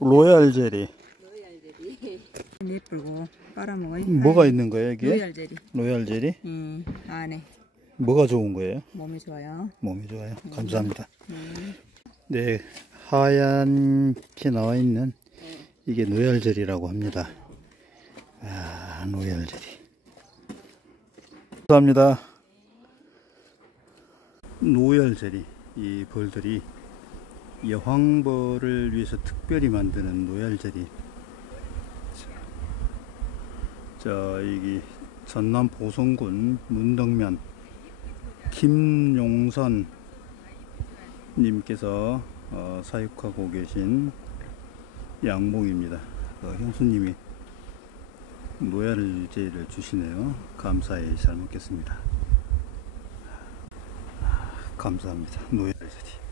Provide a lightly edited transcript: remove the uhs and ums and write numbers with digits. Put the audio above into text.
로얄 제리. 로얄 제리. 예쁘고 빨아먹어요. 뭐가 있는 거예요, 이게? 로얄 제리. 로얄 제리? 안에. 뭐가 좋은 거예요? 몸이 좋아요. 몸이 좋아요. 감사합니다. 네, 하얀게 나와 있는 이게 로얄 제리라고 합니다. 아, 로얄 제리. 감사합니다. 로얄 제리. 이 벌들이 여황벌을 위해서 특별히 만드는 로얄 제리. 자, 여기 전남 보성군 문덕면 김용선 님께서 사육하고 계신 양봉입니다. 형수님이 로얄 제리를 주시네요. 감사히 잘 먹겠습니다. 감사합니다. 로얄 제리.